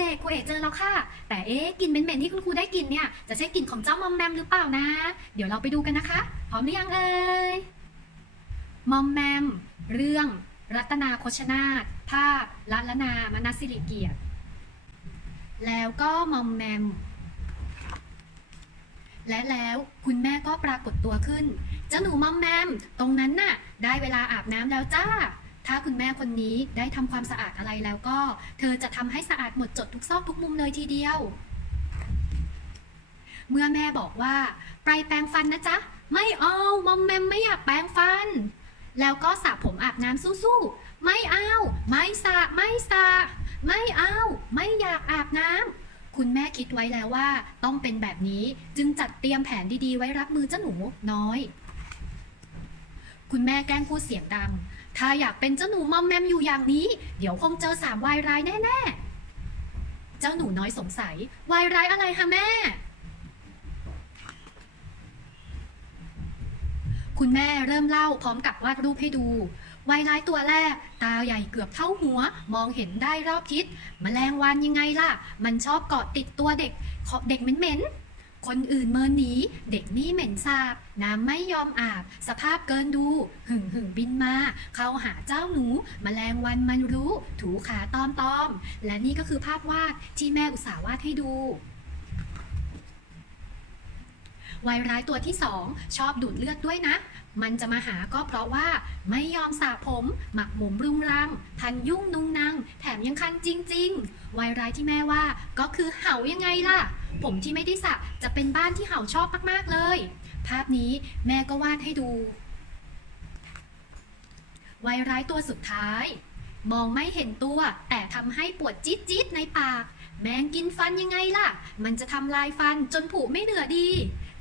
เด็กๆครูเอ๋เจอแล้วค่ะ แต่เอ๊ะกลิ่นเหม็นๆที่คุณครูได้กลิ่นเนี่ยจะใช่กลิ่นของเจ้ามอมแมมหรือเปล่านะ เดี๋ยวเราไปดูกันนะคะ พร้อมหรือยังเอ่ยมอมแมม เรื่อง รัตนาโคชนาทภาพรัตนามนัสสิริเกียรติ แล้วก็มอมแมม และแล้วคุณแม่ก็ปรากฏตัวขึ้น เจ้าหนูมอมแมม ตรงนั้นน่ะ ได้เวลาอาบน้ำแล้วจ้า ถ้าคุณแม่คนนี้ได้ทำความสะอาดอะไรแล้วก็ เธอจะทำให้สะอาดหมดจดทุกซอกทุกมุมเลยทีเดียว เมื่อแม่บอกว่า ไปแปรงฟันนะจ๊ะ ไม่เอามอมแมมไม่อยากแปรงฟัน แล้วก็สระผมอาบน้ำสู้ๆไม่เอาไม่สระไม่สระไม่เอาไม่อยากอาบน้ำคุณแม่คิดไว้แล้วว่าต้องเป็นแบบนี้จึงจัดเตรียมแผนดีๆ ไว้รับมือเจ้าหนูน้อย คุณแม่แกล้งพูดเสียงดัง ถ้าอยากเป็นเจ้าหนูมอมแมมอยู่อย่างนี้ เดี๋ยวคงเจอสามวายร้ายแน่ๆ เจ้าหนูน้อยสงสัยวายร้ายอะไรคะแม่ คุณแม่เริ่มเล่าพร้อมกับวาดรูปให้ดูวายร้ายตัวแรก ตาใหญ่เกือบเท่าหัว มองเห็นได้รอบทิศแมลงวันยังไงล่ะ มันชอบเกาะติดตัวเด็กเด็กเหม็นๆ คนอื่นเมินหนีเด็กนี่เหม็นสาบ น้ำไม่ยอมอาบ สภาพเกินดู หึ่งหึ่งบินมา เข้าหาเจ้าหนูแมลงวันมันรู้ ถูขาตอมตอม และนี่ก็คือภาพวาดที่แม่อุตส่าห์วาดให้ดู วายร้ายตัวที่สองชอบดูดเลือดด้วยนะ มันจะมาหาก็เพราะว่าไม่ยอมสระผม หมักหมมรุงรัง พันยุ่งนุงนางแถมยังคันจริง ๆ วายร้ายที่แม่ว่าก็คือเห่ายังไงล่ะ ผมที่ไม่ได้สระจะเป็นบ้านที่เห่าชอบมากๆเลย ภาพนี้แม่ก็วาดให้ดู วายร้ายตัวสุดท้าย มองไม่เห็นตัว แต่ทำให้ปวดจี๊ดจี๊ดในปากแมงกินฟันยังไงล่ะ มันจะทำลายฟันจนผุไม่เหลือดี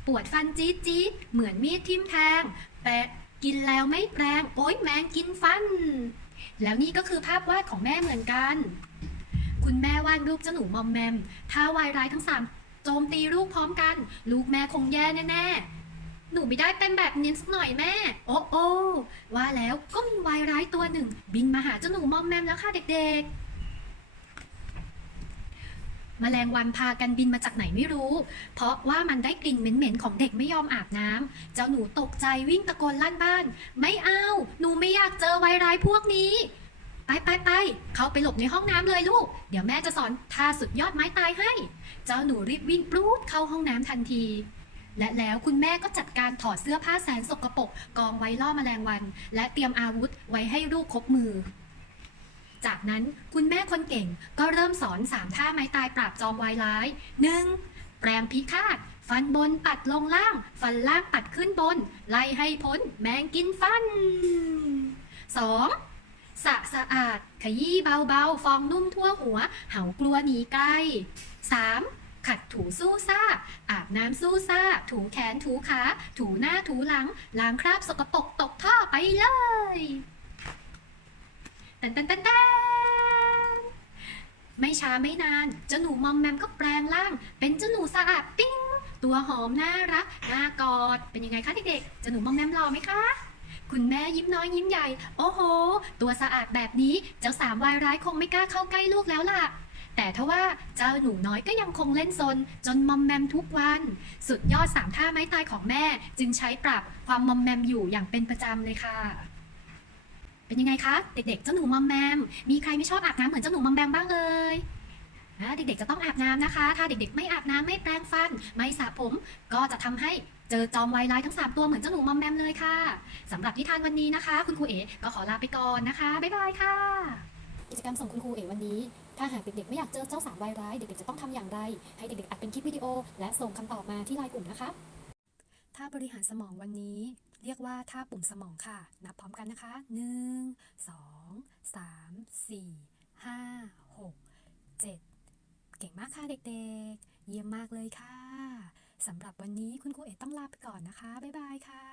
ปวดฟันจี๊ดจี๊เหมือนมีดทิ่มแทง แปะกินแล้วไม่แปรงโอ๊ยแมงกินฟัน แล้วนี่ก็คือภาพวาดของแม่เหมือนกัน คุณแม่วาดรูปเจ้าหนูมอมแมม ถ้าวายร้ายทั้งสามโจมตีลูกพร้อมกัน ลูกแม่คงแย่แน่ๆหนูไม่ได้เป็นแบบนี้สักหน่อยแม่ โอ้โอ้ว่าแล้วก็มีวายร้ายตัวหนึ่ง บินมาหาเจ้าหนูมอมแมมแล้วค่ะเด็กๆ แมลงวันพากันบินมาจากไหนไม่รู้ เพราะว่ามันได้กลิ่นเหม็นๆของเด็กไม่ยอมอาบน้ำเจ้าหนูตกใจวิ่งตะโกนลั่นบ้าน ไม่เอา หนูไม่อยากเจอไวร้ายพวกนี้ ไปไปไปเขาไปหลบในห้องน้ำเลยลูก เดี๋ยวแม่จะสอนท่าสุดยอดไม้ตายให้ เจ้าหนูรีบวิ่งปลูดเข้าห้องน้ำทันทีและแล้วคุณแม่ก็จัดการถอดเสื้อผ้าแสนสกปรกกองไว้ล่อแมลงวัน และเตรียมอาวุธไว้ให้ลูกครบมือ จากนั้นคุณแม่คนเก่งก็เริ่มสอนสามท่าไม้ตายปราบจอมวายร้าย 1. แปลงพิฆาต ฟันบนปัดลงล่าง ฟันล่างปัดขึ้นบน ไล่ให้พ้น แมงกินฟัน 2. สะสะอาด ขยี้เบาๆ ฟองนุ่มทั่วหัว เหากลัวหนีไกล 3. ขัดถูสู้ซ่า อาบน้ำสู้ซ่า ถูแขนถูขา ถูหน้าถูหลัง ล้างคราบสกปรกตกท่อไปเลย ตนแตนแตนแตนไม่ช้าไม่นานเจ้าหนูมอมแมมก็แปลงร่าง เป็นเจ้าหนูสะอาดปิ้งตัวหอมน่ารักน่ากอดเป็นยังไงคะเด็กๆเจ้าหนูมอมแมมหล่อไหมคะคุณแม่ยิ้มน้อยยิ้มใหญ่ โอ้โห ตัวสะอาดแบบนี้เจ้าสามวายร้ายคงไม่กล้าเข้าใกล้ลูกแล้วล่ะ แต่ทว่าเจ้าหนูน้อยก็ยังคงเล่นซน จนมอมแมมทุกวัน สุดยอดสามท่าไม้ตายของแม่ จึงใช้ปรับความมอมแมมอยู่อย่างเป็นประจำเลยค่ะ เป็นยังไงคะ เด็กๆ เจ้าหนูมอมแมม มีใครไม่ชอบอาบน้ำเหมือนเจ้าหนูมอมแมมบ้างเอ่ยอ่าเด็กๆจะต้องอาบน้ำนะคะ ถ้าเด็กๆ ไม่อาบน้ำไม่แปรงฟัน ไม่สระผม ก็จะทำให้เจอจอมวายร้ายทั้ง 3 ตัวเหมือนเจ้าหนูมอมแมมเลยค่ะสำหรับนิทานวันนี้นะคะ คุณครูเอ๋ก็ขอลาไปก่อนนะคะ บ๊ายบายค่ะ กิจกรรมส่งคุณครูเอ๋วันนี้ ถ้าหากเด็กๆ ไม่อยากเจอเจ้าสามวายร้าย เด็กๆ จะต้องทำอย่างไร ให้เด็กๆ อัดเป็นคลิปวิดีโอ และส่งคำตอบมาที่ไลน์กลุ่มนะคะาบริหารสมองวันนี้ เรียกว่าท่าปุ่มสมองค่ะ นับพร้อมกันนะคะ 1 2 3 4 5 6 7 เก่งมากค่ะเด็กๆ เยี่ยมมากเลยค่ะสำหรับวันนี้คุณครูเอ๋ต้องลาไปก่อนนะคะ บ๊ายบายค่ะ